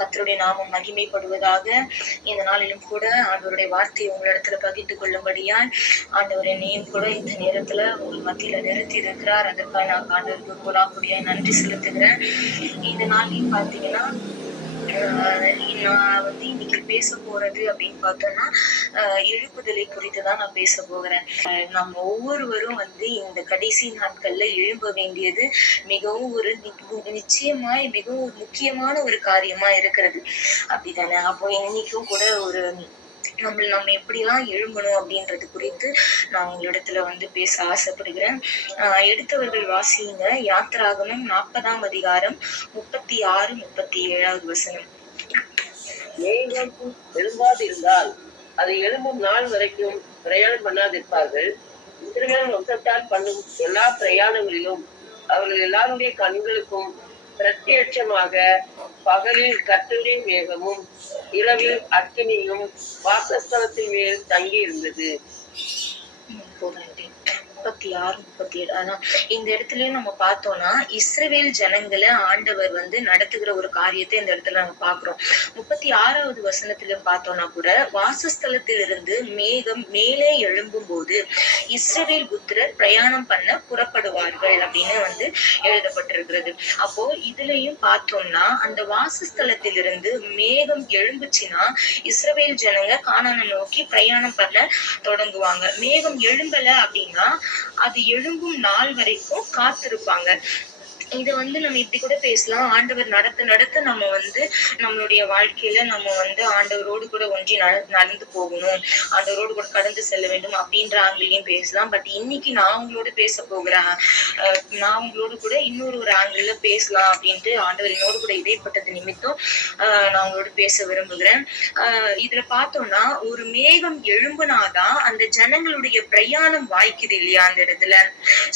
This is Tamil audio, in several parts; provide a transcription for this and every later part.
கத்தருடைய நாமம் மகிமைப்படுவதாக இந்த நாளிலும் கூட ஆண்டவருடைய வார்த்தையை உங்களிடத்துல பகிர்ந்து கொள்ளும்படியால் ஆண்டவரை நீயும் கூட இந்த நேரத்துல உங்கள் மத்தியில நிறுத்தி இருக்கிறார். அதற்காக நான் ஆண்டவருக்கு கூடாக்கூடிய நன்றி செலுத்துகிறேன். இந்த நாளையும் பார்த்தீங்கன்னா நான் வந்து இன்னைக்கு பேச போறது அப்படின்னு பார்த்தோம்னா எழுப்புதலை குறித்து தான் நான் பேச போகிறேன். நம்ம ஒவ்வொருவரும் வந்து இந்த கடைசி நாட்கள்ல எழும்ப வேண்டியது மிகவும் ஒரு நி- நிச்சயமாய் மிகவும் ஒரு முக்கியமான ஒரு காரியமா இருக்கிறது. அப்படிதானே அப்போ இன்னைக்கும் கூட ஒரு நம்ம நம்ம எப்படிலாம் எழும்பணும் அப்படின்றது குறித்து நான் உங்களிடத்துல வந்து பேச ஆசைப்படுகிறேன். ஆஹ் எடுத்தவர்கள் வாசியுங்க. யாத்திராகமும் நாற்பதாம் அதிகாரம் முப்பத்தி ஆறு முப்பத்தி ஏழாவது வசனம். மேகம் எழும்பாதிருந்தால் அது எழும்பும் நாள் வரைக்கும் பிரயாணம் பண்ணாதிருப்பார்கள். இஸ்ரவேல் வம்சத்தால் பண்ணும் எல்லா பிரயாணங்களிலும் அவர்கள் எல்லாருடைய கண்களுக்கும் பிரத்யட்சமாக பகலில் கத்தரின் மேகமும் இரவில் அக்கினியும் வாசஸ்தலத்தின் மேல் தங்கி இருந்தது முப்பத்தி ஆறு முப்பத்தி ஏழு. அதான் இந்த இடத்துலயும் நம்ம பார்த்தோம்னா இஸ்ரேல் ஜனங்களை ஆண்டவர் வந்து நடத்துகிற ஒரு காரியத்தை இந்த இடத்துல நம்ம பாக்குறோம் முப்பத்தி ஆறாவது வசனத்திலும் பார்த்தோம்னா கூட வாசஸ்தலத்திலிருந்து மேகம் மேலே எழும்பும் போது இஸ்ரேல் புத்திரர் பிரயாணம் பண்ண புறப்படுவார்கள் அப்படின்னு வந்து எழுதப்பட்டிருக்கிறது. அப்போ இதுலயும் பார்த்தோம்னா அந்த வாசஸ்தலத்திலிருந்து மேகம் எழும்புச்சுன்னா இஸ்ரேல் ஜனங்க காணான நோக்கி பிரயாணம் பண்ண தொடங்குவாங்க. மேகம் எழும்பல அப்படின்னா அது எழும்பும் நாள் வரைக்கும் காத்திருப்பாங்க. இதை வந்து நம்ம இப்படி கூட பேசலாம். ஆண்டவர் நடத்த நடத்த நம்ம வந்து நம்மளுடைய வாழ்க்கையில நம்ம வந்து ஆண்டவரோடு கூட ஒன்றி நடந்து போகணும். ஆண்டவரோடு கூட கடந்து செல்ல வேண்டும் அப்படின்ற ஆங்கிலையும் பேசலாம். பட் இன்னைக்கு நான் உங்களோட பேச போகிறேன். நான் உங்களோடு கூட இன்னொரு ஒரு ஆங்கிள் பேசலாம் அப்படின்ட்டு ஆண்டவர் என்னோடு கூட இடைப்பட்டது நிமித்தம் ஆஹ் நான் உங்களோட பேச விரும்புகிறேன். ஆஹ் இதுல பார்த்தோம்னா ஒரு மேகம் எழும்புனாதான் அந்த ஜனங்களுடைய பிரயாணம் வாய்க்குது இல்லையா அந்த இடத்துல?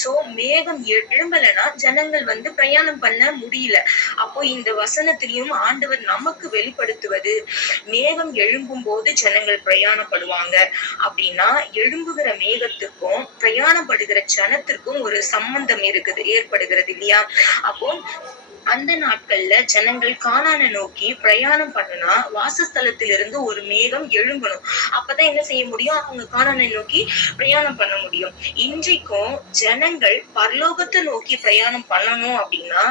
சோ மேகம் எழும்பலைன்னா ஜனங்கள் வந்து பிரயாணம் பண்ண முடியல. அப்போ இந்த வசனத்திலையும் ஆண்டவர் நமக்கு வெளிப்படுத்துவது மேகம் எழும்பும் போது ஜனங்கள் பிரயாணப்படுவாங்க அப்படின்னா எழும்புகிற மேகத்துக்கும் பிரயாணப்படுகிற ஜனத்திற்கும் ஒரு சம்பந்தம் இருக்குது ஏற்படுகிறது இல்லையா? அப்போ அந்த நாட்கள்ல ஜனங்கள் காணான நோக்கி பிரயாணம் பண்ணனா வாசஸ்தலத்திலிருந்து ஒரு மேகம் எழும்பணும். அப்பதான் என்ன செய்ய முடியும்? அவங்க கானானை நோக்கி பிரயாணம் பண்ண முடியும். இன்றைக்கும் ஜனங்கள் பரலோகத்தை நோக்கி பிரயாணம் பண்ணணும் அப்படின்னா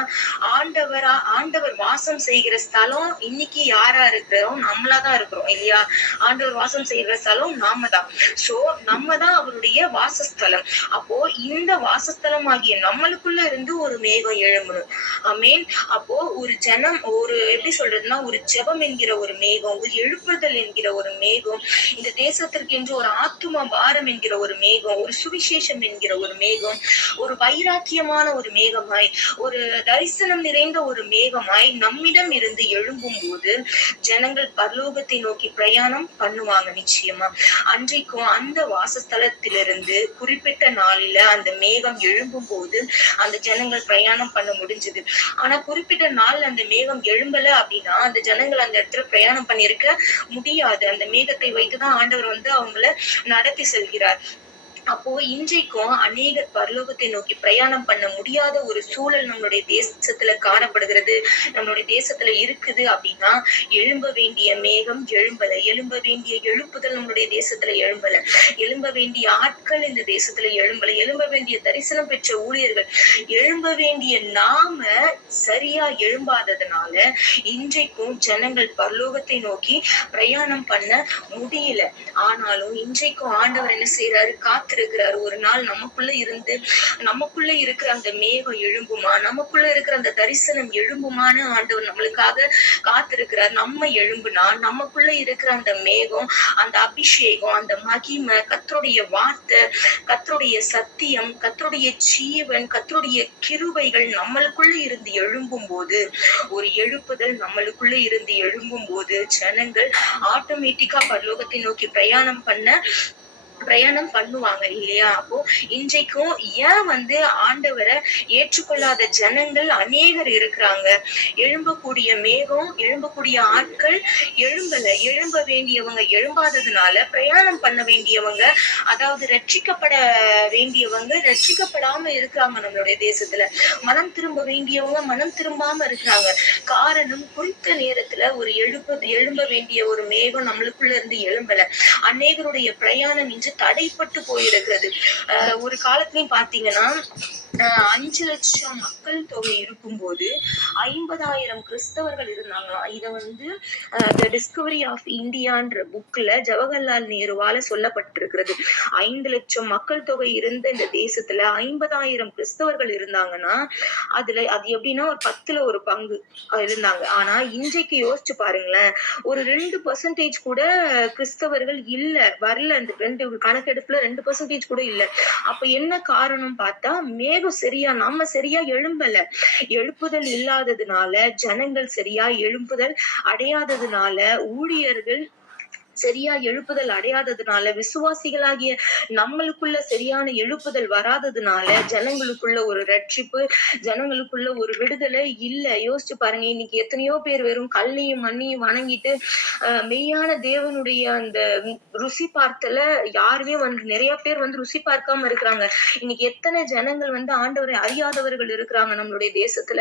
ஆண்டவரா ஆண்டவர் வாசம் செய்கிற ஸ்தலம் இன்னைக்கு யாரா இருக்கிறோம்? நம்மளாதான் இருக்கிறோம் இல்லையா? ஆண்டவர் வாசம் செய்கிற ஸ்தலம் நாம தான் சோ நம்ம தான் அவருடைய வாசஸ்தலம். அப்போ இந்த வாசஸ்தலம் ஆகிய நம்மளுக்குள்ள இருந்து ஒரு மேகம் எழும்பணும். ஆமென் அப்போ ஒரு ஜனம் ஒரு எப்படி சொல்றதுன்னா ஒரு ஜெபம் என்கிற ஒரு மேகம் ஒரு எழுப்புதல் என்கிற ஒரு மேகம் இந்த தேசத்திற்கு என்று ஒரு ஆத்தும பாரம் என்கிற ஒரு மேகம் ஒரு சுவிசேஷம் என்கிற ஒரு மேகம் ஒரு வைராக்கியமான ஒரு மேகமாய் ஒரு தரிசனம் நிறைந்த ஒரு மேகமாய் நம்மிடம் இருந்து எழும்பும் போது ஜனங்கள் பரலோகத்தை நோக்கி பிரயாணம் பண்ணுவாங்க நிச்சயமா. அன்றைக்கும் அந்த வாசஸ்தலத்திலிருந்து குறிப்பிட்ட நாளில அந்த மேகம் எழும்பும் போது அந்த ஜனங்கள் பிரயாணம் பண்ண முடிஞ்சது. ஆனா ஆனா குறிப்பிட்ட நாள்ல அந்த மேகம் எழும்பல அப்படின்னா அந்த ஜனங்கள் அந்த இடத்துல பிரயாணம் பண்ணியிருக்க முடியாது. அந்த மேகத்தை வைத்துதான் ஆண்டவர் வந்து அவங்கள நடத்தி செல்கிறார். அப்போ இன்றைக்கும் அநேக பரலோகத்தை நோக்கி பிரயாணம் பண்ண முடியாத ஒரு சூழல் நம்மளுடைய தேசத்துல காணப்படுகிறது. நம்மளுடைய தேசத்துல இருக்குது அப்படின்னா எழும்ப வேண்டிய மேகம் எழும்பல. எழும்ப வேண்டிய எழுப்புதல் நம்மளுடைய தேசத்துல எழும்பல. எழும்ப வேண்டிய ஆட்கள் இந்த தேசத்துல எழும்பல. எழும்ப வேண்டிய தரிசனம் பெற்ற ஊழியர்கள் எழும்ப வேண்டிய நாம சரியா எழும்பாததுனால இன்றைக்கும் ஜனங்கள் பரலோகத்தை நோக்கி பிரயாணம் பண்ண முடியல. ஆனாலும் இன்றைக்கும் ஆண்டவர் என்ன செய்யறாரு காத்து காத்திருக்கிறார். ஒரு நாள் நமக்குள்ள இருந்து நமக்குள்ள இருக்கிற அந்த மேகம் எழும்புமா? நமக்குள்ள இருக்கிற அந்த தரிசனம் எழும்புமான்னு ஆண்டவர் நம்மளுக்காக காத்திருக்கிறார். நம்ம எழும்புனா நமக்குள்ள இருக்கிற அந்த மேகம் அந்த அபிஷேகம் அந்த மகிமை கத்தருடைய வார்த்தை கத்தருடைய சத்தியம் கத்தருடைய ஜீவன் கத்தருடைய கிருவைகள் நம்மளுக்குள்ள இருந்து எழும்பும் போது ஒரு எழுப்புதல் நம்மளுக்குள்ள இருந்து எழும்பும் போது ஜனங்கள் ஆட்டோமேட்டிக்கா பரலோகத்தை நோக்கி பிரயாணம் பண்ண பிரயாணம் பண்ணுவாங்க இல்லையா? அப்போ இன்றைக்கும் ஏன் வந்து ஆண்டவரை ஏற்றுக்கொள்ளாத ஜனங்கள் அநேகர் இருக்கிறாங்க? எழும்பக்கூடிய மேகம் எழும்பக்கூடிய ஆட்கள் எழும்பல எழும்ப வேண்டியவங்க எழும்பாததுனால பிரயாணம் பண்ண வேண்டியவங்க அதாவது ரட்சிக்கப்பட வேண்டியவங்க ரட்சிக்கப்படாம இருக்கிறாங்க நம்மளுடைய தேசத்துல. மனம் திரும்ப வேண்டியவங்க மனம் திரும்பாம இருக்கிறாங்க. காரணம் குறித்த நேரத்துல ஒரு எழுப்ப எழும்ப வேண்டிய ஒரு மேகம் நம்மளுக்குள்ள இருந்து எழும்பல. அநேகருடைய பிரயாணம் இன்று தடைப்பட்டு போயிருக்கிறது. அஹ் ஒரு காலத்துலயும் பாத்தீங்கன்னா அஹ் அஞ்சு லட்சம் மக்கள் தொகை இருக்கும்போது ஐம்பதாயிரம் கிறிஸ்தவர்கள் இருந்தாங்களாம் இத வந்து த டிஸ்கவரி ஆஃப் இந்தியான்ற புக்ல ஜவஹர்லால் நேருவால சொல்லப்பட்டிருக்கிறது. ஐந்து லட்சம் மக்கள் தொகை இருந்த இந்த தேசத்துல ஐம்பதாயிரம் கிறிஸ்தவர்கள் இருந்தாங்கன்னா அதுல அது எப்படின்னா ஒரு பத்துல ஒரு பங்கு இருந்தாங்க. ஆனா இன்றைக்கு யோசிச்சு பாருங்களேன் ஒரு ரெண்டு பர்சன்டேஜ் கூட கிறிஸ்தவர்கள் இல்ல வரல அந்த ரெண்டு கணக்கெடுப்புல ரெண்டு பர்சன்டேஜ் கூட இல்ல. அப்ப என்ன காரணம் பார்த்தா மேகம் சரியா நம்ம சரியா எழும்பல. எழுப்புதல் இல்லாததுனால ஜனங்கள் சரியா எழும்புதல் அடையாததுனால ஊழியர்கள் சரியா எழுப்புதல் அடையாததுனால விசுவாசிகளாகிய நம்மளுக்குள்ள சரியான எழுப்புதல் வராததுனால ஜனங்களுக்குள்ள ஒரு ரட்சிப்பு ஜனங்களுக்குள்ள ஒரு விடுதலை இல்ல. யோசிச்சு பாருங்க இன்னைக்கு எத்தனையோ பேர் வெறும் கல்லையும் மண்ணையும் வணங்கிட்டு அஹ், மெய்யான தேவனுடைய அந்த ருசி பார்த்தல யாருமே வந்து நிறைய பேர் வந்து ருசி பார்க்காம இருக்கிறாங்க. இன்னைக்கு எத்தனை ஜனங்கள் வந்து ஆண்டவரை அறியாதவர்கள் இருக்கிறாங்க நம்மளுடைய தேசத்துல.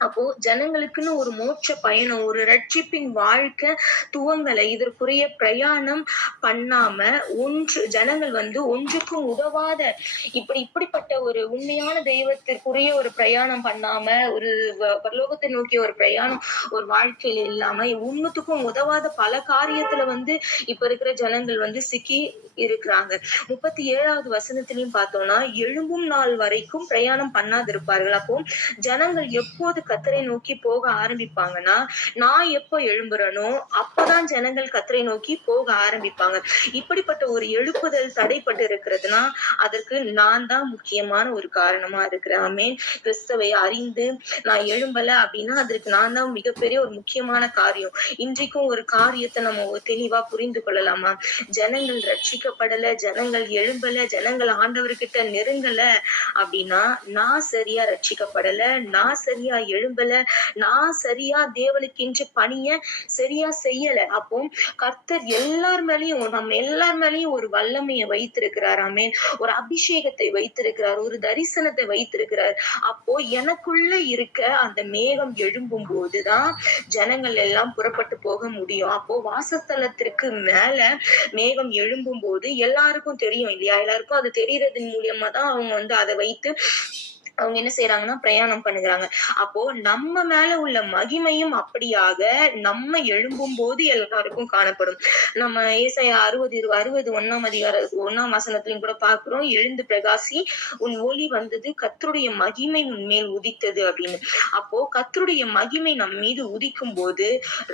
அப்போ ஜனங்களுக்குன்னு ஒரு மோட்ச பயணம் ஒரு ரட்சிப்பின் வாழ்க்கை துவங்கலை. இதற்குரிய பிரயாணம் பண்ணாம ஒன்று ஜனங்கள் வந்து ஒன்றுக்கும் உதவாத இப்படி இப்படிப்பட்ட ஒரு உண்மையான தெய்வத்திற்குரிய ஒரு பிரயாணம் பண்ணாம ஒரு பரலோகத்தை நோக்கிய ஒரு பிரயாணம் ஒரு வாழ்க்கையில இல்லாம ஒண்ணுத்துக்கும் உதவாத பல காரியத்துல வந்து இப்ப இருக்கிற ஜனங்கள் வந்து சிக்கி இருக்கிறாங்க. முப்பத்தி ஏழாவது வசனத்திலையும் பார்த்தோம்னா எழும்பும் நாள் வரைக்கும் பிரயாணம் பண்ணாதிருப்பார்கள். அப்போ ஜனங்கள் எப்போது கத்தரை நோக்கி போக ஆரம்பிப்பாங்கன்னா நான் எப்போ எழும்புறனோ அப்பதான் ஜனங்கள் கத்தரை நோக்கி போக ஆரம்பிப்பாங்க. இப்படிப்பட்ட ஒரு எழுப்புதல் தடைப்பட்டு இருக்கிறதுனா அதற்கு நான் தான் முக்கியமான ஒரு காரணமா இருக்கிறேன். ஆமே கிறிஸ்தவை அறிந்து நான் எழும்பல அப்படின்னா அதற்கு நான் தான் மிகப்பெரிய ஒரு முக்கியமான காரியம். இன்றைக்கும் ஒரு காரியத்தை நம்ம தெளிவா புரிந்து கொள்ளலாமா? ஜனங்கள் ரட்சிக்கப்படல ஜனங்கள் எழும்பல ஜனங்கள் ஆண்டவர்கிட்ட நெருங்கல அப்படின்னா நான் சரியா ரட்சிக்கப்படல நான் சரியா எழும்பல. நான் சரியா தேவனுக்கென்று பணிய சரியா செய்யல. அப்போ கர்த்தர் எல்லார் மேலயும் நம்ம எல்லார் மேலயும் ஒரு வல்லமையை வைத்திருக்கிறார். ஒரு அபிஷேகத்தை வைத்திருக்கிறார். ஒரு தரிசனத்தை வைத்திருக்கிறார். அப்போ எனக்குள்ள இருக்க அந்த மேகம் எழும்பும் போதுதான் ஜனங்கள் எல்லாம் புறப்பட்டு போக முடியும். அப்போ வாசஸ்தலத்திற்கு மேல மேகம் எழும்பும் போது எல்லாருக்கும் தெரியும் இல்லையா? எல்லாருக்கும் அது தெரியறதன் மூலியமா தான் அவங்க வந்து அதை வைத்து அவங்க என்ன செய்யறாங்கன்னா பிரயாணம் பண்ணுகிறாங்க. அப்போ நம்ம மேல உள்ள மகிமையும் அப்படியாக நம்ம எழும்பும் போது எல்லாருக்கும் காணப்படும். நம்ம ஏசாயா அறுபது இரு அறுபது ஒண்ணாம் அதிகார ஒண்ணாம் வசனத்திலையும் கூட பார்க்கிறோம். எழுந்து பிரகாசி உன் ஒளி வந்தது கத்தருடைய மகிமை உன் மேல் உதித்தது அப்படின்னு. அப்போ கத்தருடைய மகிமை நம் மீது உதிக்கும் போது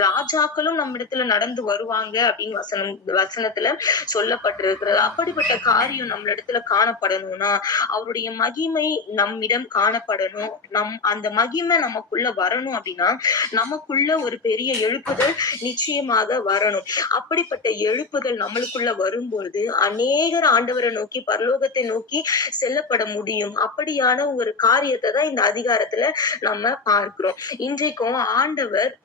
ராஜாக்களும் நம்ம இடத்துல நடந்து வருவாங்க அப்படின்னு வசனம் வசனத்துல சொல்லப்பட்டிருக்கிறது. அப்படிப்பட்ட காரியம் நம்ம இடத்துல காணப்படணும்னா அவருடைய மகிமை நம்மிடம் காணப்படணும். நம் அந்த மகிமை நமக்குள்ள வரணும் அப்படின்னா நமக்குள்ள ஒரு பெரிய எழுப்புதல் நிச்சயமாக வரணும். அப்படிப்பட்ட எழுப்புதல் நம்மளுக்குள்ள வரும்பொழுது அநேகர் ஆண்டவரை நோக்கி பரலோகத்தை நோக்கி செல்லப்பட முடியும். அப்படியான ஒரு காரியத்தை தான் இந்த அதிகாரத்துல நம்ம பார்க்கிறோம். இன்றைக்கும் ஆண்டவர்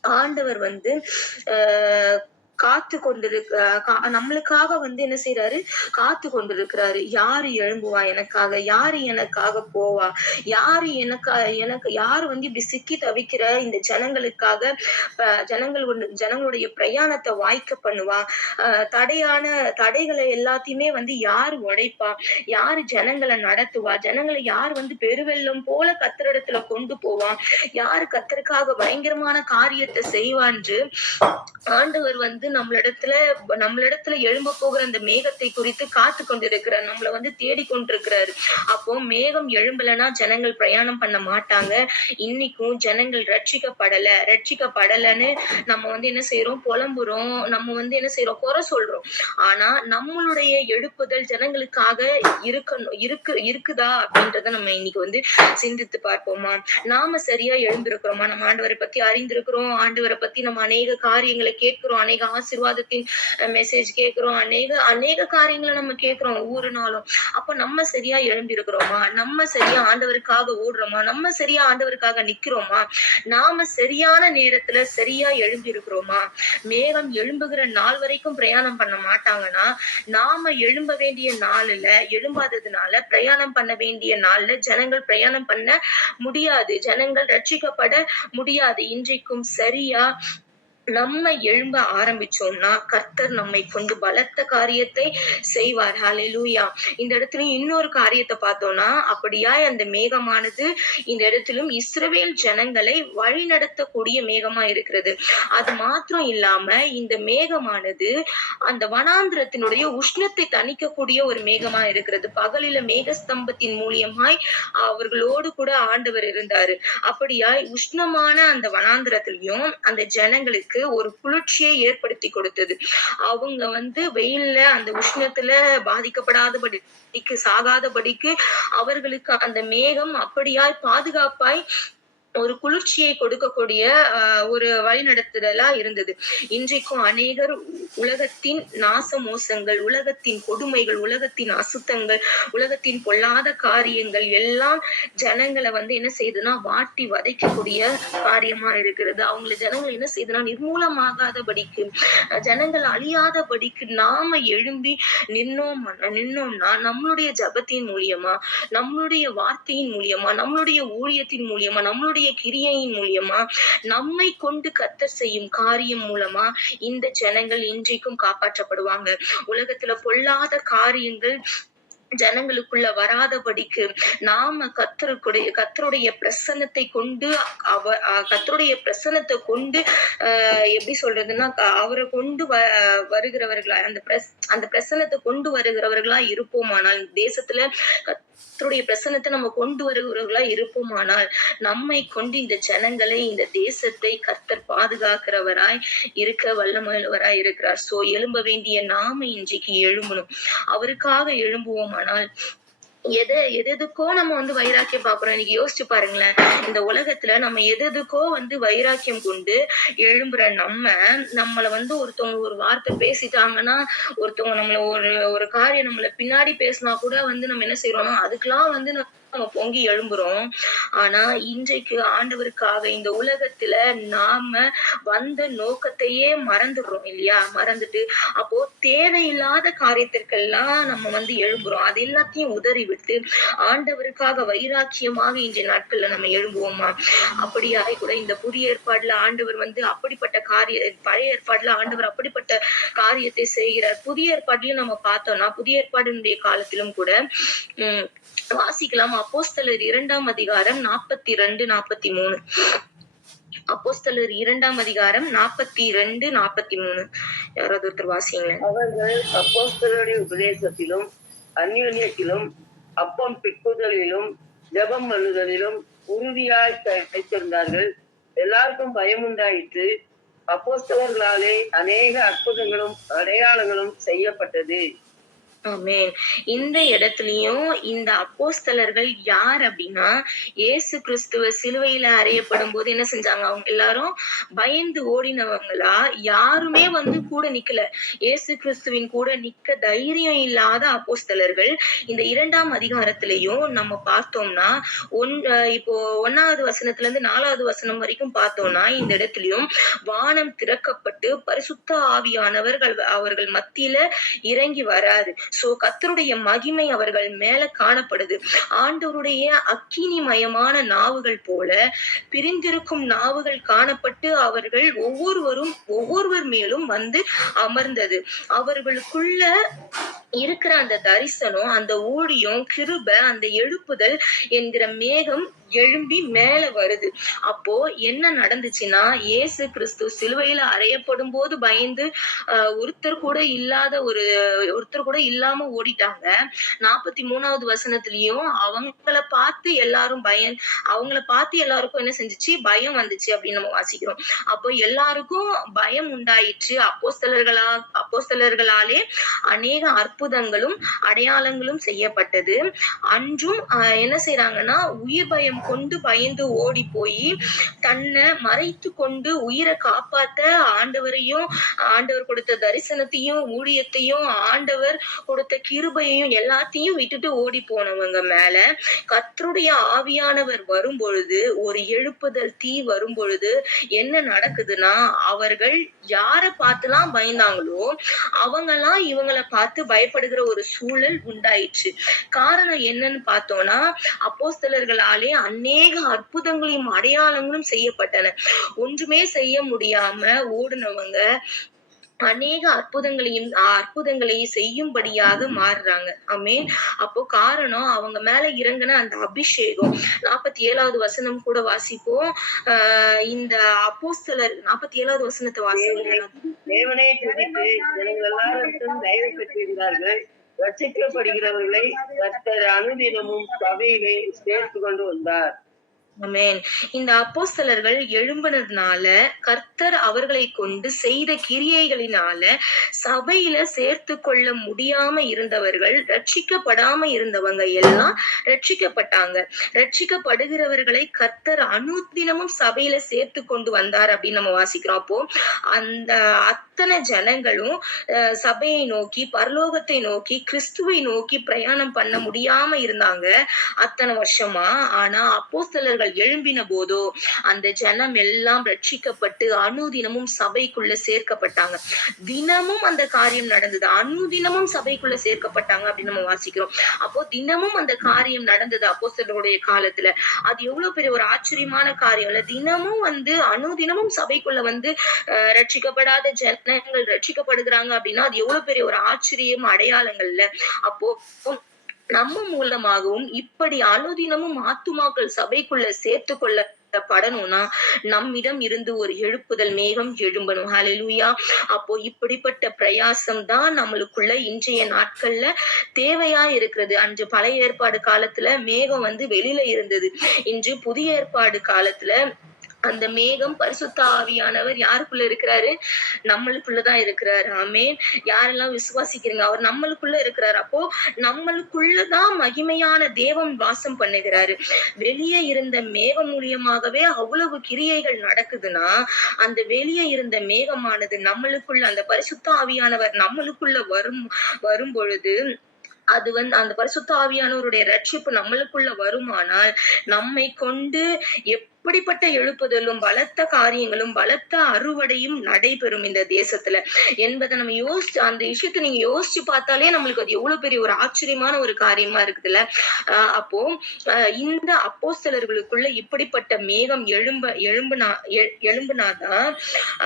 ஆண்டவர் வந்து ஆஹ் காத்து கொண்டிருக்க கா- நம்மளுக்காக வந்து என்ன செய்யறாரு காத்து கொண்டிருக்கிறாரு. யாரு எழும்புவா எனக்காக? யாரு எனக்காக போவா? யாரு எனக்கு எனக்கு யாரு வந்து இப்படி சிக்கி தவிக்கிற இந்த ஜனங்களுக்காக ஜனங்கள் ஒண்ணு- ஜனங்களுடைய பிரயாணத்தை வாய்க்க பண்ணுவா? தடையான தடைகளை எல்லாத்தையுமே வந்து யாரு உடைப்பா? யாரு ஜனங்களை நடத்துவா? ஜனங்களை யார் வந்து பெருவெல்லம் போல கத்திரிடத்துல கொண்டு போவா? யாரு கத்தருக்காக பயங்கரமான காரியத்தை செய்வான்று? ஆண்டவர் வந்து நம்மளிடத்துல நம்மளிடத்துல எழும்ப போகிற அந்த மேகத்தை குறித்து காத்து கொண்டிருக்கிறார். நம்மள வந்து தேடி கொண்டிருக்கிறாரு. அப்போ மேகம் எழும்பலன்னா ஜனங்கள் பிரயாணம் பண்ண மாட்டாங்க. இன்னைக்கும் ஜனங்கள் ரட்சிக்கப்படல. ரட்சிக்கப்படலைன்னு நம்ம வந்து என்ன செய்யறோம் புலம்புறோம். நம்ம வந்து என்ன செய்யறோம் குறை சொல்றோம். ஆனா நம்மளுடைய எழுப்புதல் ஜனங்களுக்காக இருக்கணும் இருக்கு இருக்குதா அப்படின்றத நம்ம இன்னைக்கு வந்து சிந்தித்து பார்ப்போமா? நாம சரியா எழுந்திருக்கிறோமா? நம்ம ஆண்டவரை பத்தி அறிந்திருக்கிறோம். ஆண்டவரை பத்தி நம்ம அநேக காரியங்களை கேட்கிறோம். அநேக ஆசீர்வாதத்தின் மெசேஜ் கேட்கிறோம். அநேக அநேக காரியங்களை நம்ம கேட்கிறோம் ஒவ்வொரு நாளும் அப்ப நம்ம சரியா எழும்பி இருக்கிறோமா நம்ம சரியா ஆண்டவருக்காக ஓடுறோமா? நம்ம சரியா ஆண்டவருக்காக நிக்கிறோமா? நாம சரியான நேரத்துல சரியா எழும்பி இருக்கிறோமா மேகம் எழும்புகிற நாள் வரைக்கும் பிரயாணம் பண்ண மாட்டாங்கன்னா நாம எழும்ப வேண்டிய நாள்ல எழும்பாததுனால பிரயாணம் பண்ண வேண்டிய நாள்ல ஜனங்கள் பிரயாணம் பண்ண முடியாது. ஜனங்கள் ரட்சிக்கப்பட முடியாது. இன்றைக்கும் சரியா நம்ம எழும்ப ஆரம்பிச்சோம்னா கர்த்தர் நம்மை கொண்டு பலத்த காரியத்தை செய்வார். ஹalleluya இந்த இடத்துல இன்னொரு காரியத்தை பார்த்தோம்னா அப்படியாய் அந்த மேகமானது இந்த இடத்திலும் இஸ்ரவேல் ஜனங்களை வழி நடத்தக்கூடிய மேகமா இருக்கிறது. அது மாத்திரம் இல்லாம இந்த மேகமானது அந்த வனாந்திரத்தினுடைய உஷ்ணத்தை தணிக்கக்கூடிய ஒரு மேகமா இருக்கிறது. பகலில மேகஸ்தம்பத்தின் மூலியமாய் அவர்களோடு கூட ஆண்டவர் இருந்தாரு. அப்படியாய் உஷ்ணமான அந்த வனாந்திரத்திலையும் அந்த ஜனங்களுக்கு ஒரு குளிர்ச்சியை ஏற்படுத்தி கொடுத்தது. அவங்க வந்து வெயில்ல அந்த உஷ்ணத்துல பாதிக்கப்படாதபடிக்கு சாகாதபடிக்கு அவர்களுக்கு அந்த மேகம் அப்படியாய் பாதுகாப்பாய் ஒரு குளிர்ச்சியை கொடுக்கக்கூடிய ஒரு வழிநடத்துதலா இருந்தது. இன்றைக்கும் அநேகர் உலகத்தின் நாச மோசங்கள் உலகத்தின் கொடுமைகள் உலகத்தின் அசுத்தங்கள் உலகத்தின் பொல்லாத காரியங்கள் எல்லாம் ஜனங்களை வந்து என்ன செய்யுதுன்னா வாட்டி வதைக்கக்கூடிய காரியமா இருக்கிறது. அவங்களை ஜனங்கள் என்ன செய்யுதுன்னா நிர்மூலமாகாதபடிக்கு ஜனங்கள் அழியாதபடிக்கு நாம எழும்பி நின்னோம் நின்னோம்னா நம்மளுடைய ஜபத்தின் மூலியமா நம்மளுடைய வார்த்தையின் மூலியமா நம்மளுடைய ஊழியத்தின் மூலியமா நம்மளுடைய கிரியையின் மூலியமா நம்மை கொண்டு கத்த செய்யும் காரியம் மூலமா இந்த ஜனங்கள் இன்றைக்கும் காப்பாற்றப்படுவாங்க. உலகத்துல பொல்லாத காரியங்கள் ஜனங்களுக்குள்ள வராதபடிக்கு நாம கத்தருக்குடைய கத்தருடைய பிரசன்னத்தை கொண்டு அவ கத்தருடைய பிரசன்னத்தை கொண்டு ஆஹ் எப்படி சொல்றதுன்னா அவரை கொண்டு வ வருகிறவர்களா அந்த பிரஸ் அந்த பிரசன்னத்தை கொண்டு வருகிறவர்களா இருப்போமானால் இந்த தேசத்துல கத்தருடைய பிரசன்னத்தை நம்ம கொண்டு வருகிறவர்களா இருப்போமானால் நம்மை கொண்டு இந்த ஜனங்களை இந்த தேசத்தை கர்த்தர் பாதுகாக்கிறவராய் இருக்க வல்லமையுள்ளவராய் இருக்கிறார். சோ எழும்ப வேண்டிய நாம இன்றைக்கு எழும்பணும். அவருக்காக எழும்புவோம் ஆனால் எதை எது எதுக்கோ நம்ம வந்து வைராக்கியம் பாக்குறோம் இன்னைக்கு யோசிச்சு பாருங்களேன். இந்த உலகத்துல நம்ம எது எதுக்கோ வந்து வைராக்கியம் கொண்டு எழும்புற நம்ம நம்மள வந்து ஒருத்தவங்க ஒரு வார்த்தை பேசிட்டாங்கன்னா ஒருத்தவங்க நம்மள ஒரு ஒரு காரியம் நம்மள பின்னாடி பேசினா கூட வந்து நம்ம என்ன செய்யறோம்னா அதுக்கெல்லாம் வந்து நம்ம பொங்கி எழும்புறோம். ஆனா இன்றைக்கு ஆண்டவருக்காக இந்த உலகத்துல நாம வந்த நோக்கத்தையே மறந்துடுறோம் இல்லையா? மறந்துட்டு அப்போ தேவையில்லாத காரியத்திற்கெல்லாம் நம்ம வந்து எழும்புறோம். அது எல்லாத்தையும் உதறி விட்டு ஆண்டவருக்காக வைராக்கியமாக இன்றைய நாட்கள்ல நம்ம எழும்புவோமா? அப்படியாய் கூட இந்த புதிய ஏற்பாடுல ஆண்டவர் வந்து அப்படிப்பட்ட காரிய பழைய ஏற்பாடுல ஆண்டவர் அப்படிப்பட்ட காரியத்தை செய்கிறார். புதிய ஏற்பாடுலயும் நம்ம பார்த்தோம்னா புதிய ஏற்பாடுனுடைய காலத்திலும் கூட உம் வாசிக்கலாம். அப்போஸ்தலர் இரண்டாம் அதிகாரம் நாற்பத்தி ரெண்டு நாற்பத்தி மூணு அப்போஸ்தலர் இரண்டாம் அதிகாரம் நாற்பத்தி ரெண்டு நாற்பத்தி மூணு யாராவது ஒருத்தர் வாசிங்களேன் அவர்கள் அப்போஸ்தலருடைய உபதேசத்திலும் அந்யோன்யத்திலும் அப்பம் பிக்குதலிலும் ஜெபம் அழுதலிலும் உறுதியாய் வைத்திருந்தார்கள் எல்லாருக்கும் பயம் உண்டாயிற்று அப்போஸ்தலர்களாலே அநேக அற்புதங்களும் அடையாளங்களும் செய்யப்பட்டது. இந்த இடத்துலயும் இந்த அப்போஸ்தலர்கள் யார் அப்படின்னா ஏசு கிறிஸ்துவ சிலுவையில அறையப்படும் போது என்ன செஞ்சாங்க? அவங்க எல்லாரும் பயந்து ஓடினவங்களா? யாருமே வந்து கூட நிக்கல. ஏசு கிறிஸ்துவின் கூட நிக்க தைரியம் இல்லாத அப்போஸ்தலர்கள். இந்த இரண்டாம் அதிகாரத்திலையும் நம்ம பார்த்தோம்னா ஒன் அஹ் இப்போ ஒன்னாவது வசனத்துல இருந்து நாலாவது வசனம் வரைக்கும் பார்த்தோம்னா இந்த இடத்துலயும் வானம் திறக்கப்பட்டு பரிசுத்த ஆவியானவர்கள் அவர்கள் மத்தியில இறங்கி வராது. சோ கத்தருடைய மகிமை அவர்கள் மேல காணப்படுது. ஆண்டவருடைய அக்கினிமயமான நாவுகள் போல பிரிந்திருக்கும் நாவுகள் காணப்பட்டு அவர்கள் ஒவ்வொருவரும் ஒவ்வொருவர் மேலும் வந்து அமர்ந்தது. அவர்களுக்குள்ள இருக்கிற அந்த தரிசனம் அந்த ஊழியம் கிருப அந்த எழுப்புதல் என்கிற மேகம் எழும்பி மேல வருது. அப்போ என்ன நடந்துச்சுன்னா இயேசு கிறிஸ்து சிலுவையில அறையப்படும் போது பயந்து ஒருத்தர் கூட இல்லாத ஒரு ஒருத்தர் கூட இல்லாம ஓடிட்டாங்க. நாற்பத்தி மூணாவது வசனத்திலயும் அவங்கள பார்த்து எல்லாரும் பயம் அவங்கள பார்த்து எல்லாருக்கும் என்ன செஞ்சுச்சு? பயம் வந்துச்சு அப்படின்னு நம்ம வாசிக்கிறோம். அப்போ எல்லாருக்கும் பயம் உண்டாயிற்று. அப்போஸ்தலர்களா அப்போஸ்தலர்களாலே அநேக அற்புதங்களும் அடையாளங்களும் செய்யப்பட்டது. அன்றும் என்ன செய்யறாங்கன்னா உயிர் பயம் பயம் கொண்டு பயந்து ஓடி போய் தன்னை மறைத்து கொண்டு உயிரை காப்பாத்த ஆண்டவரையும் ஆண்டவர் கொடுத்த தரிசனத்தையும் ஊழியத்தையும் ஆண்டவர் கொடுத்த கிருபையையும் எல்லாத்தையும் விட்டுட்டு ஓடி போனவங்க மேல கத்தருடைய ஆவியானவர் வரும் பொழுது ஒரு எழுப்புதல் தீ வரும் பொழுது என்ன நடக்குதுன்னா அவர்கள் யார பார்த்துலாம் பயந்தாங்களோ அவங்கெல்லாம் இவங்களை பார்த்து பயப்படுகிற ஒரு சூழல் உண்டாயிற்று. காரணம் என்னன்னு பார்த்தோம்னா அப்போஸ்தலர்களாலே அநேக அற்புதங்களையும் அடையாளங்களும் செய்யப்பட்டன. ஒன்றுமே செய்ய முடியாம ஓடுனவங்க அநேக அற்புதங்களையும் அற்புதங்களை செய்யும்படியாக மாறுறாங்க. ஆமே அப்போ காரணம் அவங்க மேல இறங்கின அந்த அபிஷேகம். நாற்பத்தி ஏழாவது வசனம் கூட வாசிப்போம். ஆஹ் இந்த அப்போஸ்தலர் நாற்பத்தி ஏழாவது வசனத்தை வாசிப்போம். தேவனை தயவு பெற்றிருந்தார்கள். ரட்சிக்கப்படுகிறவர்களை கர்த்தர் அனுதினமும் சபையிலே சேர்த்து கொண்டு வந்தார். இந்த அப்போஸ்தலர்கள் எழும்பினதுனால கர்த்தர் அவர்களை கொண்டு செய்த கிரியைகளினால சபையில சேர்த்து கொள்ள முடியாம இருந்தவர்கள் ரட்சிக்கப்படாம இருந்தவங்க எல்லாம் ரட்சிக்கப்பட்டாங்க. ரட்சிக்கப்படுகிறவர்களை கர்த்தர் அனுதினமும் சபையில சேர்த்து கொண்டு வந்தார் அப்படின்னு நம்ம வாசிக்கிறோம். அப்போ அந்த அத்தனை ஜனங்களும் அஹ், சபையை நோக்கி பரலோகத்தை நோக்கி கிறிஸ்துவை நோக்கி பிரயாணம் பண்ண முடியாம இருந்தாங்க அத்தனை வருஷமா. ஆனா அவர்கள் எழும்பின போதோ அந்த ஜனம் எல்லாம் ரட்சிக்கப்பட்டு அனுதினமும் சபைக்குள்ள சேர்க்கப்பட்டாங்க. தினமும் அந்த காரியம் நடந்தது. அனுதினமும் சபைக்குள்ள சேர்க்கப்பட்டாங்க அப்படின்னு நம்ம வாசிக்கிறோம். அப்போ தினமும் அந்த காரியம் நடந்தது அப்போஸ்தலருடைய காலத்துல. அது எவ்வளவு பெரிய ஒரு ஆச்சரியமான காரியம் இல்ல? தினமும் வந்து அனுதினமும் சபைக்குள்ள வந்து அஹ், ரட்சிக்கப்படாத ஜனங்கள் ரட்சிக்கப்படுகிறாங்க அப்படின்னா அது எவ்வளவு பெரிய ஒரு ஆச்சரியம் அடையாளங்கள்ல அப்போ நம்ம மூலமாகவும் இப்படி அனுதினமும் ஆத்துமாக்கள் சபைக்குள்ள சேர்த்து கொள்ள படணும்னா நம்மிடம் இருந்து ஒரு எழுப்புதல் மேகம் எழும்பணும். ஹலலூயா அப்போ இப்படிப்பட்ட பிரயாசம் தான் நம்மளுக்குள்ள இன்றைய நாட்கள்ல தேவையா இருக்கிறது. அன்று பழைய ஏற்பாடு காலத்துல மேகம் வந்து வெளியில இருந்தது. இன்று புதிய ஏற்பாடு காலத்துல அந்த மேகம் பரிசுத்த ஆவியானவர் யாருக்குள்ள இருக்கிறாரு? நம்மளுக்குள்ளதான் இருக்கிறாரு. ஆமேன். யாரெல்லாம் விசுவாசிக்கிறீங்க? அவர் நம்மளுக்குள்ள இருக்கிறாரு. அப்போ நம்மளுக்குள்ளதான் மகிமையான தேவன் வாசம் பண்ணுகிறாரு. வெளியே இருந்த மேகம் மூலியமாகவே அவ்வளவு கிரியைகள் நடக்குதுன்னா அந்த வெளியே இருந்த மேகமானது நம்மளுக்குள்ள அந்த பரிசுத்த ஆவியானவர் நம்மளுக்குள்ள வரும் வரும் பொழுது அது வந்து அந்த பரிசுத்த ஆவியானவருடைய ரட்சிப்பு நம்மளுக்குள்ள வருமானால் நம்மை கொண்டு எப் இப்படிப்பட்ட எழுப்புதலும் பலத்த காரியங்களும் பலத்த அறுவடையும் நடைபெறும் இந்த தேசத்துல. என்பதை நம்ம யோசிச்சு அந்த விஷயத்தை நீங்க யோசிச்சு பார்த்தாலே நம்மளுக்கு அது எவ்வளவு பெரிய ஒரு ஆச்சரியமான ஒரு காரியமா இருக்குதுல்ல? அப்போ இந்த அப்போஸ்தலர்களுக்குள்ள இப்படிப்பட்ட மேகம் எழும்ப எழும்புனா எ- எழும்புனாதான்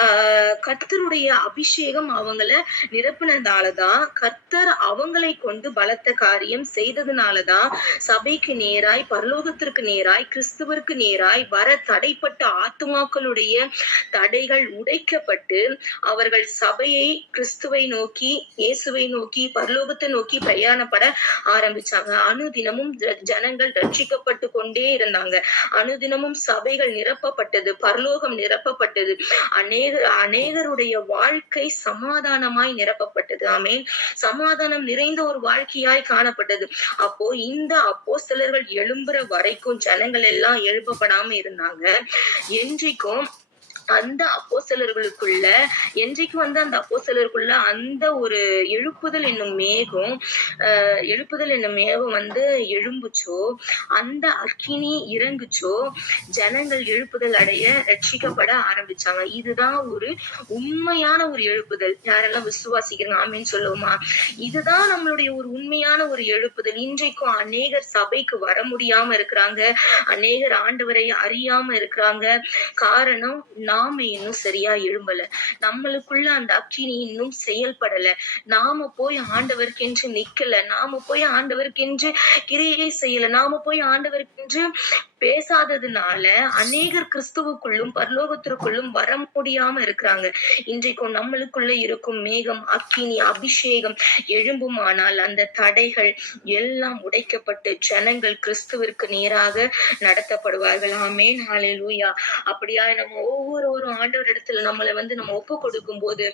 ஆஹ் கர்த்தருடைய அபிஷேகம் அவங்கள நிரப்பினதாலதான் கர்த்தர் அவங்களை கொண்டு பலத்த காரியம் செய்ததுனாலதான் சபைக்கு நேராய் பரலோகத்திற்கு நேராய் கிறிஸ்துவருக்கு நேராய் வர தடைப்பட்ட ஆத்துமாக்களுடைய தடைகள் உடைக்கப்பட்டு அவர்கள் சபையை கிறிஸ்துவை நோக்கி இயேசுவை நோக்கி பரலோகத்தை நோக்கி பிரயாணப்பட ஆரம்பிச்சாங்க. அனுதினமும் ஜனங்கள் ரட்சிக்கப்பட்டு கொண்டே இருந்தாங்க. அனுதினமும் சபைகள் நிரப்பப்பட்டது பரலோகம் நிரப்பப்பட்டது. அநேக அநேகருடைய வாழ்க்கை சமாதானமாய் நிரப்பப்பட்டது. ஆமே சமாதானம் நிறைந்த ஒரு வாழ்க்கையாய் காணப்பட்டது. அப்போ இந்த அப்போ சிலர்கள் எழும்புற வரைக்கும் ஜனங்கள் எல்லாம் எழுப்பப்படாம இருந்தாங்க. இருந்தாங்க இன்றைக்கும் அந்த அப்போஸ்தலர்களுக்குள்ள என்றைக்கு வந்து அந்த அப்போஸ்தலருக்குள்ள அந்த ஒரு எழுப்புதல் என்னும் மேகம் எழுப்புதல் என்னும் மேகம் வந்து எழும்புச்சோ அந்த அக்கினி இறங்குச்சோ ஜனங்கள் எழுப்புதல் அடைய ரட்சிக்கப்பட ஆரம்பிச்சாங்க. இதுதான் ஒரு உண்மையான ஒரு எழுப்புதல். யாரெல்லாம் விசுவாசிக்கிறாங்க ஆமின்னு சொல்லுவோமா? இதுதான் நம்மளுடைய ஒரு உண்மையான ஒரு எழுப்புதல். இன்றைக்கும் அநேகர் சபைக்கு வர முடியாம இருக்கிறாங்க. அநேகர் ஆண்டவரை அறியாம இருக்கிறாங்க. காரணம் நான் நாம இன்னும் சரியா எழும்பல. நம்மளுக்குள்ள அந்த அக்கினி இன்னும் செயல்படல. நாம போய் ஆண்டவருக்கென்று நிக்கல. நாம போய் ஆண்டவருக்கென்று கிரியை செய்யல. நாம போய் ஆண்டவருக்கென்று பேசாததுனால அநேகர் கிறிஸ்துவுக்குள்ளும் பரலோகத்திற்குள்ளும் வர முடியாம இருக்கிறாங்க. இன்றைக்கும் நம்மளுக்குள்ள இருக்கும் மேகம் அக்கினி அபிஷேகம் எழும்புமானால் அந்த தடைகள் எல்லாம் உடைக்கப்பட்டு ஜனங்கள் கிறிஸ்துவிற்கு நேராக நடத்தப்படுவார்கள். ஆமே நாளே லூயா அப்படியா நம்ம ஒவ்வொரு ஒரு ஆண்டவர் இடத்துல நம்மளை வந்து நம்ம ஒப்பு கொடுக்கும் போது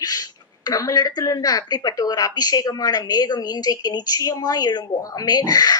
நம்மளிடத்துல இருந்து அப்படிப்பட்ட ஒரு அபிஷேகமான மேகம் இன்றைக்கு நிச்சயமா எழும்பும். ஆமே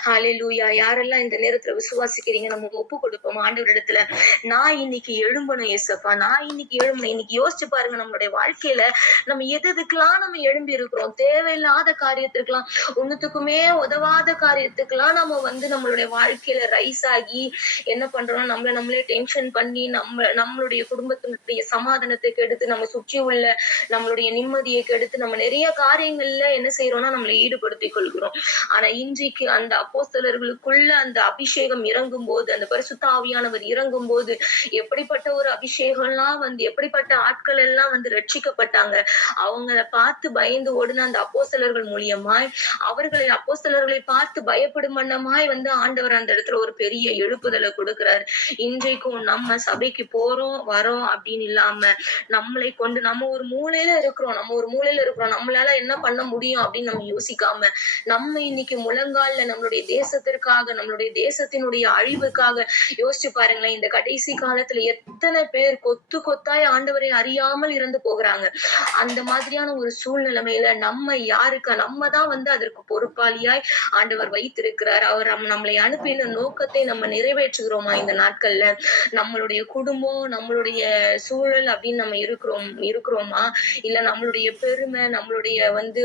ஹalleluya யாரெல்லாம் இந்த நேரத்துல விசுவாசிக்கிறீங்க நம்ம ஒப்பு கொடுப்போம். ஆண்டவரிடத்துல நான் இன்னைக்கு எழும்பணும் ஏசப்பா. நான் இன்னைக்கு எழும்பணும். இன்னைக்கு யோசிச்சு பாருங்க நம்மளுடைய வாழ்க்கையில நம்ம எது எதுக்கெல்லாம் நம்ம எழும்பி இருக்கிறோம். தேவையில்லாத காரியத்துக்கெல்லாம் ஒண்ணுத்துக்குமே உதவாத காரியத்துக்கெல்லாம் நம்ம வந்து நம்மளுடைய வாழ்க்கையில ரைஸ் ஆகி என்ன பண்றோம் நம்மள நம்மளே டென்ஷன் பண்ணி நம்ம நம்மளுடைய குடும்பத்தினுடைய சமாதானத்தை கெடுத்து நம்ம சுற்றி உள்ள நம்மளுடைய நிம்மதியை கெடுத்து நம்ம நிறைய காரியங்கள்ல என்ன செய்யறோம்னா நம்மளை ஈடுபடுத்திக் கொள்கிறோம். ஆனா இன்றைக்கு அந்த அப்போஸ்தலர்களுக்குள்ள அந்த அபிஷேகம் இறங்கும் போது அந்த பரிசுத்தாவியானவர் இறங்கும் போது எப்படிப்பட்ட ஒரு அபிஷேகம்லாம் வந்து எப்படிப்பட்ட ஆட்கள் எல்லாம் வந்து ரட்சிக்கப்பட்டாங்க அவங்கள பார்த்து பயந்து ஓடுன அந்த அப்போஸ்தலர்கள் மூலியமாய் அவர்களை அப்போஸ்தலர்களை பார்த்து பயப்படும் வண்ணமாய் வந்து ஆண்டவர் அந்த இடத்துல ஒரு பெரிய எழுப்புதலை கொடுக்கிறார். இன்றைக்கும் நம்ம சபைக்கு போறோம் வரோம் அப்படின்னு இல்லாம நம்மளை கொண்டு நம்ம ஒரு மூலையில இருக்கிறோம் நம்ம ஒரு மூலையில இருக்கிறோம். நம்மளால என்ன பண்ண முடியும் அப்படின்னு நம்ம யோசிக்காம நம்ம இன்னைக்கு முழங்கால்ல நம்மளுடைய தேசத்திற்காக நம்மளுடைய தேசத்தினுடைய அழிவுக்காக யோசிச்சு பாருங்களேன். இந்த கடைசி காலத்துல எத்தனை பேர் கொத்து கொத்தாய் ஆண்டவரை அறியாமல் இறந்து போகிறாங்க. அந்த மாதிரியான ஒரு சூழ்நிலைமையில நம்ம யாருக்கா நம்ம தான் வந்து அதற்கு பொறுப்பாளியாய் ஆண்டவர் வைத்திருக்கிறார். அவர் நம்மளை அனுப்பின நோக்கத்தை நம்ம நிறைவேற்றுகிறோமா இந்த நாட்கள்ல? நம்மளுடைய குடும்பம் நம்மளுடைய சூழல் அப்படின்னு நம்ம இருக்கிறோம் இருக்கிறோமா? இல்ல நம்மளுடைய பெருமை நம்மளுடைய வந்து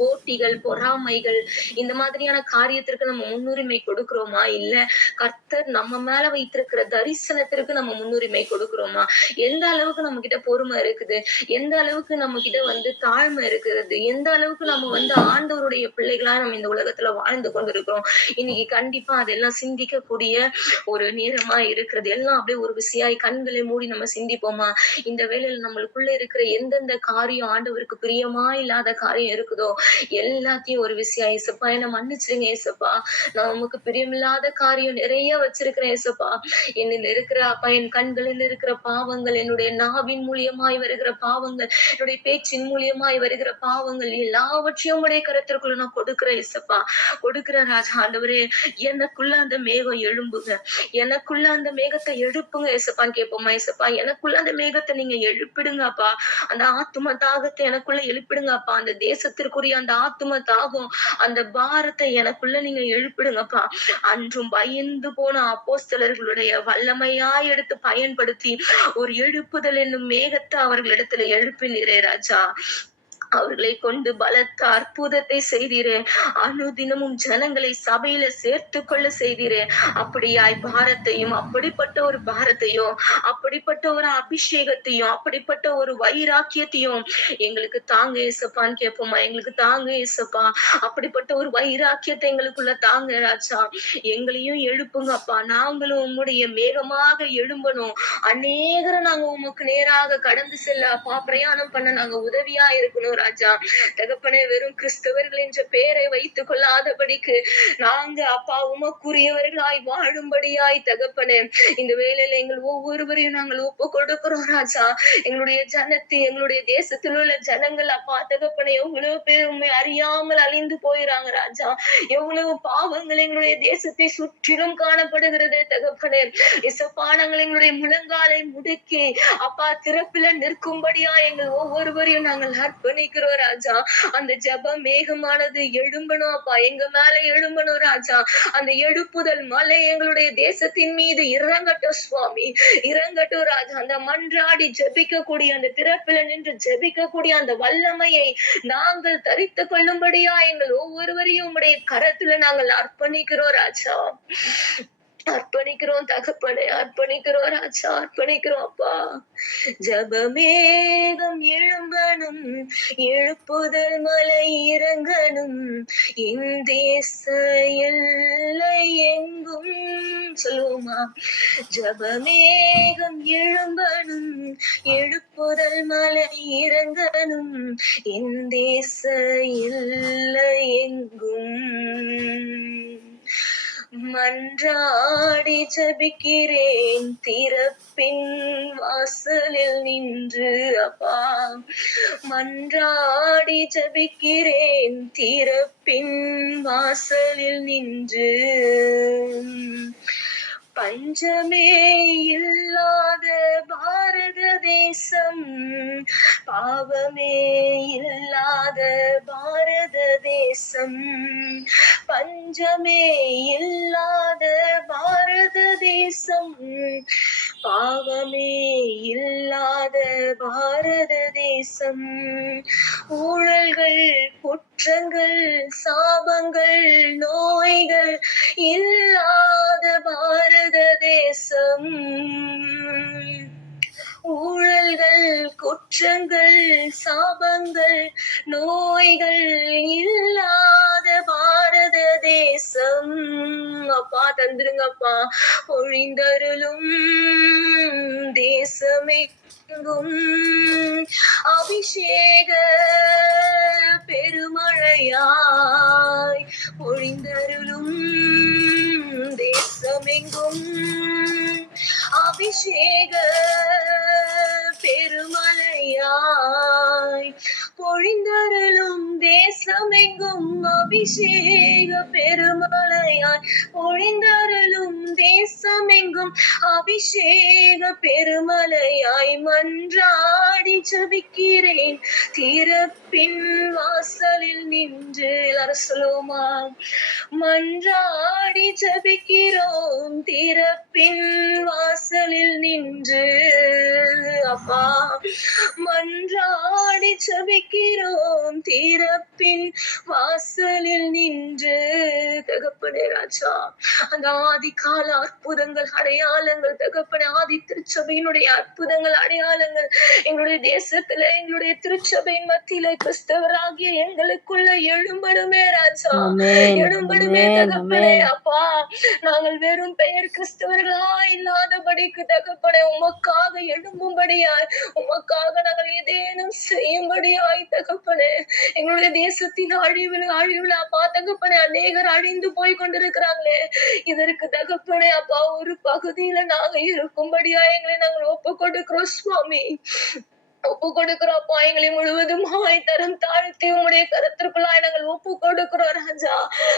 போட்டிகள் பொறாமைகள் இந்த மாதிரியான காரியத்திற்கு நம்ம முன்னுரிமை கொடுக்கிறோமா? இல்ல கர்த்தர் நம்ம மேல வைத்திருக்கிற தரிசனத்திற்கு நம்ம முன்னுரிமை கொடுக்கிறோமா? எந்த அளவுக்கு நம்ம கிட்ட பொறுமை இருக்குது? எந்த அளவுக்கு நம்ம கிட்ட வந்து தாழ்மை இருக்கிறது? எந்த அளவுக்கு நம்ம வந்து ஆண்டவருடைய பிள்ளைகளா நம்ம இந்த உலகத்துல வாழ்ந்து கொண்டிருக்கிறோம்? இன்னைக்கு கண்டிப்பா அதெல்லாம் சிந்திக்கக்கூடிய ஒரு நேரமா இருக்கிறது. எல்லாம் அப்படியே ஒரு விசையாய் கண்களை மூடி நம்ம சிந்திப்போமா? இந்த வேலையில நம்மளுக்குள்ள இருக்கிற எந்தெந்த காரியம் ஆண்டவருக்கு பிரியமா இல்லாத காரியம் இருக்குதோ எல்லாத்தையும் ஒரு விஷயம் ஏசப்பா என்ன மன்னிச்சிருங்க ஏசப்பா. நான் உமக்கு பிரியமில்லாத காரியம் நிறைய வச்சிருக்கிறேன் ஏசப்பா. என்னில் இருக்கிற அப்பா என் கண்களில் இருக்கிற பாவங்கள் என்னுடைய நாவின் மூலியமாய் வருகிற பாவங்கள் என்னுடைய பேச்சின் மூலியமாய் வருகிற பாவங்கள் எல்லாவற்றையும் உடைய கருத்திற்குள்ள நான் கொடுக்கிறேன் ஏசப்பா. கொடுக்கிற ராஜா ஆண்டவரே எனக்குள்ள அந்த மேகம் எழும்புங்க. எனக்குள்ள அந்த மேகத்தை எழுப்புங்க ஏசப்பான்னு கேட்போமா ஏசப்பா? எனக்குள்ள அந்த மேகத்தை நீங்க எழுப்பிடுங்கப்பா. அந்த ஆத்தும தாகத்தை எனக்குள்ள எழுப்பிடுங்கப்பா. அந்த தேசத்திற்குரிய அந்த ஆத்தும தாகம் அந்த பாரத்தை எனக்குள்ள நீங்க எழுப்பிடுங்கப்பா. அன்றும் பயந்து போன அப்போஸ்தலர்களுடைய வல்லமையா எடுத்து பயன்படுத்தி ஒரு எழுப்புதல் என்னும் மேகத்தை அவர்களிடத்துல எழுப்பினீரே ராஜா. அவர்களை கொண்டு பலத்த அற்புதத்தை செய்தீரே அனுதினமும் ஜனங்களை சபையில சேர்த்து கொள்ள செய்தீரே அப்படியாய் பாரத்தையும் அப்படிப்பட்ட ஒரு பாரத்தையும் அப்படிப்பட்ட ஒரு அபிஷேகத்தையும் அப்படிப்பட்ட ஒரு வைராக்கியத்தையும் எங்களுக்கு தாங்க ஏசப்பான்னு கேட்போமா? எங்களுக்கு தாங்க ஏசப்பா அப்படிப்பட்ட ஒரு வைராக்கியத்தை எங்களுக்குள்ள தாங்க ராஜா. எங்களையும் எழுப்புங்கப்பா நாங்களும் உங்களுடைய மேகமாக எழும்பணும். அநேகரை நாங்க உமக்கு நேராக கடந்து செல்ல அப்பா பிரயாணம் பண்ண நாங்க உதவியா இருக்கணும். ராஜா. தகப்பனே வெறும் கிறிஸ்தவர்கள் என்ற பெயரை வைத்துக் கொள்ளாதபடிக்கு நாங்க அப்பா உமக்குரியவர்களாய் வாழும்படியாய் தகப்பனே. இந்த வேலையில எங்கள் ஒவ்வொருவரையும் நாங்கள் ஒப்பு கொடுக்கிறோம் ராஜா. எங்களுடைய ஜனத்தை எங்களுடைய தேசத்தில் உள்ள ஜனங்கள் அப்பா தகப்பனே எவ்வளவு பேர் உண்மை அறியாமல் அழிந்து போயிறாங்க ராஜா. எவ்வளவு பாவங்கள் எங்களுடைய தேசத்தை சுற்றிலும் காணப்படுகிறது தகப்பனே. இசப்பானங்கள் எங்களுடைய முழங்காலை முடுக்கி அப்பா திறப்பில நிற்கும்படியா எங்கள் ஒவ்வொருவரையும் நாங்கள் ஜெபிக்கிறோம் ராஜா. அந்த ஜெபம் மேகமானது எழும்பணும். அப்பா எங்க மேல எழும்பணும் ராஜா. அந்த எழுப்புதல் மலை எங்களுடைய தேசத்தின் மீது இறங்கட்டும் சுவாமி. இறங்கட்டும் ராஜா. அந்த மன்றாடி ஜெபிக்கக்கூடிய அந்த திறப்பில நின்று ஜெபிக்கக்கூடிய அந்த வல்லமையை நாங்கள் தரித்து கொள்ளும்படியா எங்கள் ஒவ்வொருவரையும் உங்களுடைய கரத்துல நாங்கள் அர்ப்பணிக்கிறோம் ராஜா. அர்ப்பணிக்கிறோம் தகப்பனை அர்ப்பணிக்கிறோம் ராஜா அர்ப்பணிக்கிறோம் அப்பா. ஜபமேகம் எழும்பணும் எழுப்புதல் மலை இறங்கணும். இந்தேச எல்லை எங்கும் சொல்லுவோமா? ஜபமேகம் எழும்பணும் எழுப்புதல் மலை இறங்கணும். இந்தேச எல்லை எங்கும் மன்றாடி ஜபிக்கிறேன். திறப்பின் வாசலில் நின்று அப்பா. மன்றாடி ஜபிக்கிறேன். திறப்பின் வாசலில் நின்று. பஞ்சமே இல்லாத பாரத தேசம். பாவமே இல்லாத பாரத தேசம். பஞ்சமே இல்லாத பாரத தேசம். பாவமே இல்லாத பாரத தேசம். ஊழல்கள் குற்றங்கள் சாபங்கள் நோய்கள் இல்லாத பாரத தேசம். ஊழல்கள் குற்றங்கள் சாபங்கள் நோய்கள் இல்லாத பாரத தேசம். அப்பா தந்துருங்கப்பா. ஒழிந்தருளும் தேசமே அபிஷேக பெருமழையாய் பொழிந்தருளும் தேசமெங்கும். அபிஷேக பெருமலையாய் பொழிந்தருளும் தேசமெங்கும் அபிஷேக பெருமலையாய். பொழிந்தருளும் தேசமெங்கும் அபிஷேக பெருமலையாய் மன்றாடி ஜபிக்கிறேன். திறப்பின் வாசலில் நின்று எல்லாரும் சொல்லுவோமா மன்றாடி ஜபிக்கிறோம். திறப்பின் வாசலில் நின்று. அப்பா மன்றாடி ஜபிக்கிறோம் தீரப்பின் வாசலில் நின்று தகப்பனே ராஜா அந்த ஆதிகால அற்புதங்கள் அடையாளங்கள் தகப்பனே ஆதி திருச்சபையினுடைய அற்புதங்கள் அடையாளங்கள் எங்களுடைய தேசத்துல எங்களுடைய திருச்சபையின் மத்தியில கிறிஸ்தவராகிய எங்களுக்குள்ள எழும்படுமே ராஜா. எழும்படுமே தகப்பனே அப்பா. நாங்கள் வெறும் பெயர் கிறிஸ்தவர்களா இல்லாதபடிக்கு தகப்பனே உமக்காக எழும்பும்படியாய் உமக்காக நாங்கள் ஏதேனும் செய்யும்படியாய் தகப்பனே. எங்களுடைய தேசத்தின் அழிவில் அழிவில் அப்பா தகப்பனே அநேகர் அழிந்து போய் கொண்டிருக்கிறாங்களே. இதற்கு தகப்பனே அப்பா ஒரு பகுதியில நாங்க இருக்கும்படியா எங்களை நாங்கள் ஒப்பு கொடுக்கிறோம் சுவாமி. ஒப்பு கொடுக்கிறோம் அப்பா எங்களை முழுவதுமாய் தரம் தாழ்த்தி உங்களுடைய கருத்திற்குள்ளாய் நாங்கள் ஒப்பு கொடுக்கிறோம் ராஜா.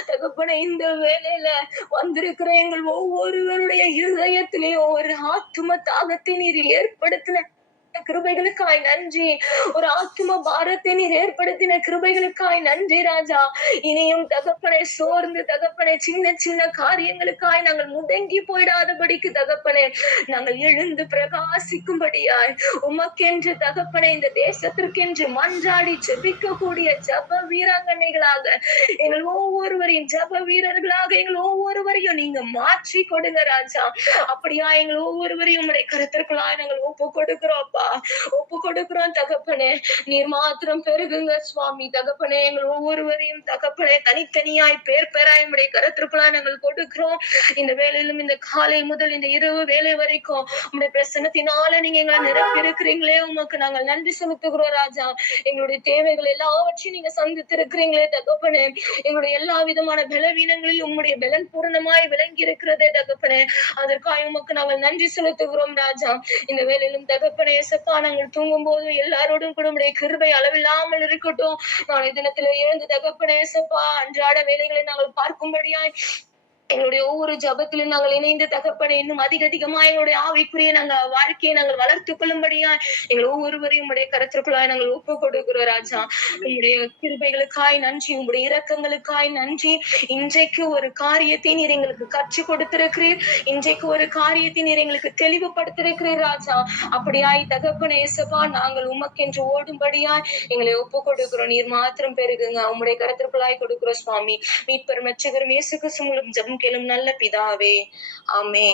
தகப்பன இந்த வேலையில வந்திருக்கிற எங்கள் ஒவ்வொருவருடைய இருதயத்திலேயும் ஒரு ஆத்தும தாகத்தை நீர் ஏற்படுத்தின கிருபைகளுக்காய் நன்றி. ஒரு ஆத்தும பாரத்தை நீர் ஏற்படுத்தின கிருபைகளுக்காய் நன்றி ராஜா. இனியும் தகப்பனை சோர்ந்து தகப்பனை சின்ன சின்ன காரியங்களுக்காய் நாங்கள் முடங்கி போயிடாதபடிக்கு தகப்பனே நாங்கள் எழுந்து பிரகாசிக்கும்படியாய் உமக்கென்று தகப்பனை இந்த தேசத்திற்கென்று மன்றாடி செபிக்க கூடிய ஜப வீராங்கனைகளாக எங்கள் ஒவ்வொருவரையும் ஜப வீரர்களாக எங்கள் ஒவ்வொருவரையும் நீங்க மாற்றி கொடுங்க ராஜா. அப்படியா எங்கள் ஒவ்வொருவரையும் உடைய கருத்திற்குள்ளாய் நாங்கள் ஒப்பு கொடுக்கிறோம் அப்பா. ஒப்பு கொடுக்கிறோம் தகப்பனே. நீர் மாத்திரம் பெருகுங்க சுவாமி தகப்பனே. எங்கள் ஒவ்வொருவரையும் தகப்பனே தனித்தனியாய் பேர் பேராய் உடைய கருத்திற்குள்ளா நாங்கள் கொடுக்கிறோம். இந்த வேலையிலும் இந்த காலை முதல் இந்த இரவு வேலை வரைக்கும் உடைய பிரசனத்தினால நீங்க எங்களை நிரப்பி இருக்கிறீங்களே உமக்கு நாங்கள் நன்றி செலுத்துகிறோம் ராஜா. எங்களுடைய தேவைகள் எல்லாவற்றையும் நீங்க சந்தித்து இருக்கிறீங்களே தகப்பனே. எங்களுடைய எல்லா விதமான பலவீனங்களில் உங்களுடைய பலன் பூரணமாய் விளங்கி இருக்கிறதே தகப்பனே. அதற்காக உமக்கு நாங்கள் நன்றி செலுத்துகிறோம் ராஜா. இந்த வேலையிலும் தகப்பனே இயேசப்பா நாங்கள் தூங்கும் போது எல்லாரோடும் கூட உடைய கிருபை அளவில்லாமல் இருக்கட்டும். நாளை தினத்துல எழுந்து தகப்பனேசப்பா அன்றாட வேலைகளை நாங்கள் பார்க்கும்படியாய் எங்களுடைய ஒவ்வொரு ஜபத்திலும் நாங்கள் இணைந்து தகப்பனை இன்னும் அதிக அதிகமா எங்களுடைய ஆவிக்குரிய நாங்கள் வாழ்க்கையை நாங்கள் வளர்த்துக் கொள்ளும்படியா எங்கள் ஒவ்வொருவரையும் உடைய கருத்திற்குள்ளாய் நாங்கள் ஒப்பு கொடுக்கிறோம் ராஜா. உங்களுடைய கிருபைகளுக்காய் நன்றி உங்களுடைய இரக்கங்களுக்காய் நன்றி. இன்றைக்கு ஒரு காரியத்தை நீர் எங்களுக்கு கற்றுக் கொடுத்திருக்கிறீர். இன்றைக்கு ஒரு காரியத்தை நீர் எங்களுக்கு தெளிவுபடுத்திருக்கிறீர் ராஜா. அப்படியாய் தகப்பனே இயேசப்பா நாங்கள் உமக்கென்று ஓடும்படியாய் எங்களை ஒப்பு கொடுக்கிறோம். நீர் மாத்திரம் பெருகுங்க. உங்களுடைய கருத்திற்குள்ளாய் கொடுக்கிறோம் சுவாமி. மீட்பர் மெச்சகரும் இயேசுக்கு கிறிஸ்து ஜம் ஜெபம் கேளும் நல்ல பிதாவே. ஆமே